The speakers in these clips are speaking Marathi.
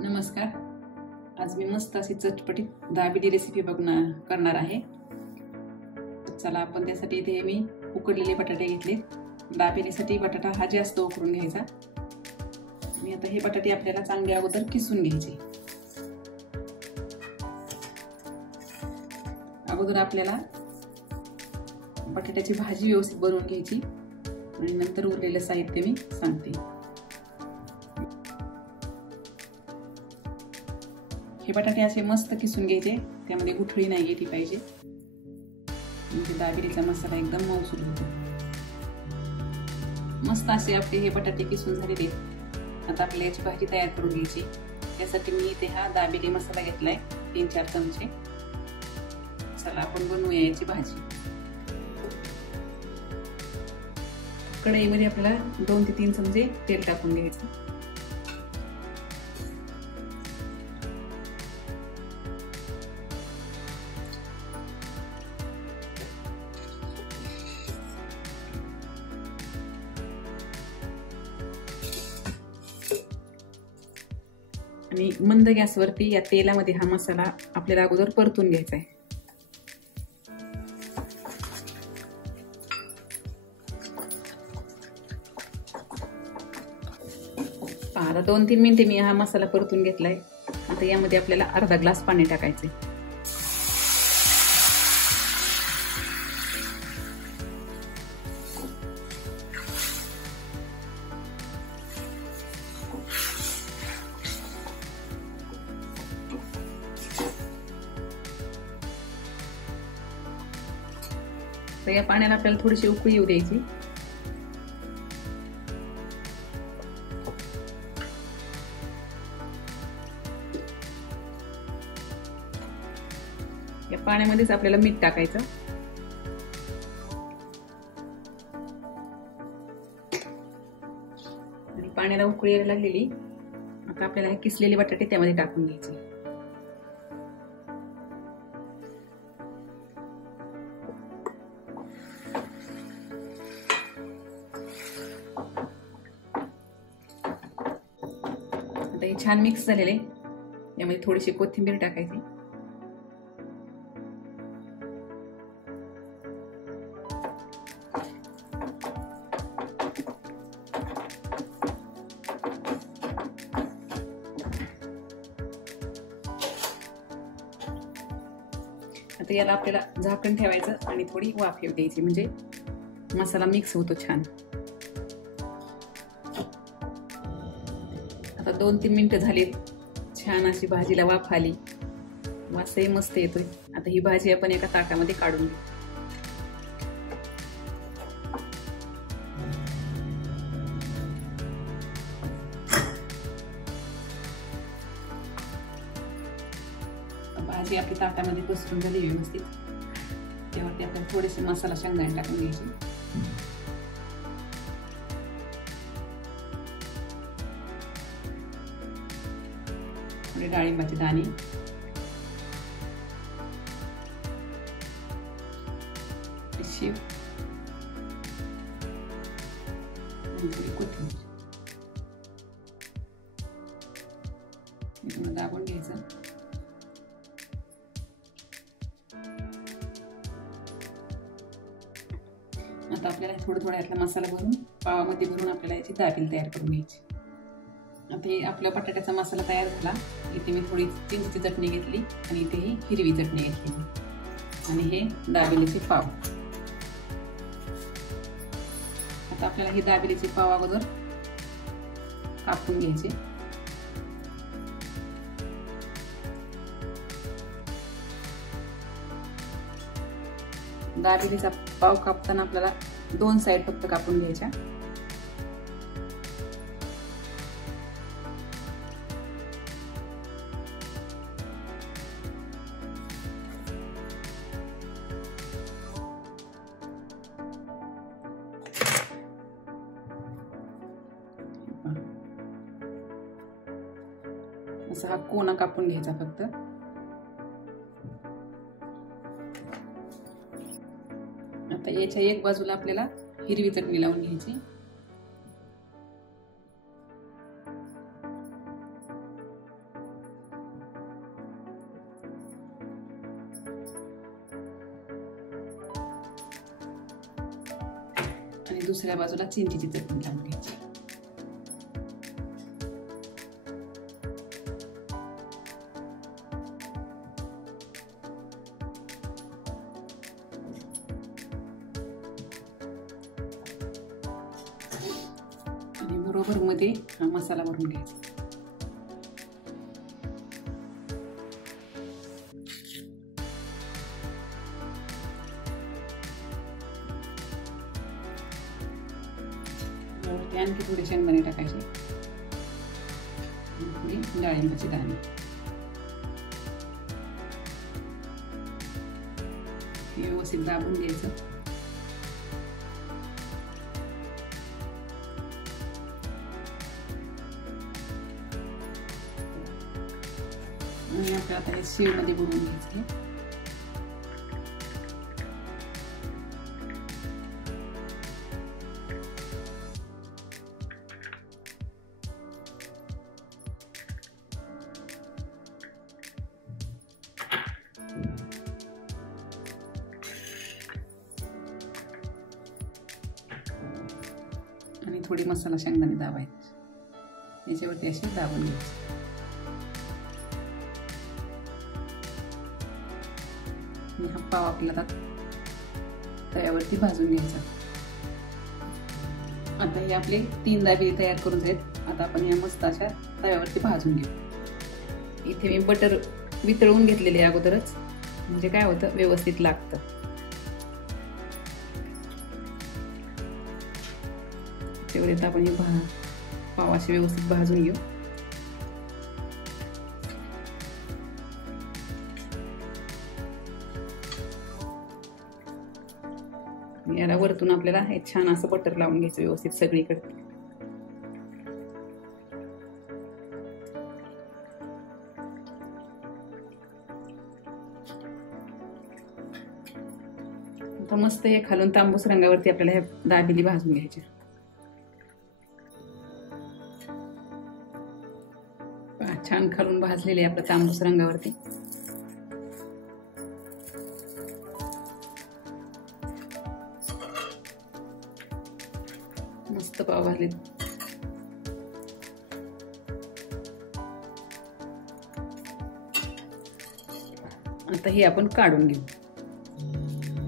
नमस्कार. आज मी मस्त अशी चटपटीत दाबेली रेसिपी करणार आहे. चला आपण त्यासाठी इथे मी उकडलेले बटाटे घेतले. दाबेलीसाठी बटाटा हा जास्त उकडून घ्यायचा. मी आता हे बटाटे आपल्याला चांगले अगोदर किसून घ्यायचे. अगोदर आपल्याला बटाट्याची भाजी व्यवस्थित बनवून घ्यायची आणि नंतर उरलेलं साहित्य मी सांगते. हे बटाटे असे मस्त किसून घ्यायचे, त्यामध्ये गुठळी नाही गेली पाहिजे, म्हणजे दाबेलीचा मसाला एकदम मऊसूर होतो. मस्त असे आपले हे बटाटे किसून झालेले. आता आपल्याला याची भाजी तयार करून घ्यायची. त्यासाठी मी इथे हा दाबेली मसाला घेतलाय 3-4 चमचे. चला आपण बनवूया याची भाजी. कढईमध्ये आपल्याला 2 ते 3 चमचे तेल टाकून घ्यायचं. आणि मंद गॅसवरती या तेलामध्ये हा मसाला आपल्याला अगोदर परतून घ्यायचा आहे. आता 2-3 मिनिटे मी हा मसाला परतून घेतलाय. आता यामध्ये आपल्याला अर्धा ग्लास पाणी टाकायचंय. तर या पाण्याला आपल्याला थोडीशी उकळी येऊ द्यायची. या पाण्यामध्येच आपल्याला मीठ टाकायचं. आणि पाण्याला उकळी यायला लागलेली. आता आपल्याला हे किसलेले बटाटे त्यामध्ये टाकून घ्यायचे. आता हे छान मिक्स झालेले. यामध्ये थोडीशी कोथिंबीर टाकायची. आता याला आपल्याला झाकण ठेवायचं आणि थोडी वाफ येऊ द्यायची, म्हणजे मसाला मिक्स होतो छान. आता 2-3 मिनिटं झालीत. छान अशी भाजीला वाफ आली. वासही मस्त येतोय. आता ही भाजी आपण एका ताटामध्ये काढून घेऊ. भाजी आपली ताटामध्ये पसरून झाली व्यवस्थित. त्यावरती आपल्याला थोडेसे मसाला शेंगदाणे टाकून घ्यायचे. थोडे डाळिंबाचे दाणे, शेव आणि थोडी कोथिंबीर दाबून घ्यायचं. आता आपल्याला थोडं यातला मसाला भरून पावामध्ये भरून आपल्याला याची दाबेली तयार करून घ्यायची. आता हे आपला बटाट्याचा मसाला तयार झाला. इथे मी थोडी चिंचेची चटणी घेतली आणि इथे ही हिरवी चटणी घेतली आणि हे दाबेलीचे पाव. आता आपल्याला ही दाबेलीचे पाव अगोदर कापून घ्यायचे. दाबेलीचा पाव कापताना आपल्याला 2 साइड फक्त कापून घ्यायच्या. असा हा कोना कापून घ्यायचा फक्त. आता याच्या एक बाजूला आपल्याला हिरवी चटणी लावून घ्यायची. दुसऱ्या बाजूला चिंचेची चटणी लावून घ्यायची. आणि बरोबर मध्ये हा मसाला भरून घ्यायचा. आणखी थोडे शेंगदाणे टाकायचे, डाळिंबाची दाणे, व्यवस्थित दाबून द्यायचं. आणि आपल्याला आता हे शेव मध्ये बुडवून घ्यायचं. आणि थोडी मसाला शेंगदाणे दाबायचे, याच्यावरती असे दाबून घ्यायचे. हा पाव आपल्याला तव्यावरती भाजून घ्यायचा. आता हे आपले 3 दाबेली तयार करून आहेत. आता आपण या मस्त अशा तव्यावरती भाजून घेऊ. इथे मी बटर वितळवून घेतलेले अगोदरच, म्हणजे काय होतं, व्यवस्थित लागतं. तेवढे आपण हे पाव असे व्यवस्थित भाजून घेऊ. याला वरतून आपल्याला हे छान असं बटर लावून घ्यायचं व्यवस्थित सगळीकडे. आता मस्त हे खालून तांबूस रंगावरती आपल्याला हे दाबेली भाजून घ्यायची. छान खालून भाजलेले आपल्या तांबूस रंगावरती. मस्त पाव भाजले. आता हे आपण काढून घेऊ.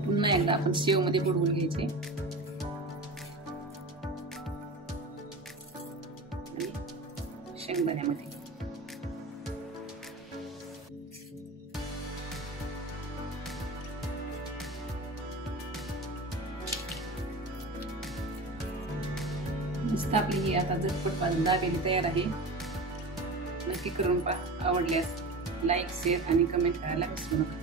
पुन्हा एकदा आपण शेव मध्ये बुडवून घ्यायचे आणि शेंगदाण्यामध्ये. मस्त आपली ही आता झटपट दाबेली तयार आहे. नक्की करून पहा. आवडल्यास लाईक, शेअर आणि कमेंट करायला विसरू नका.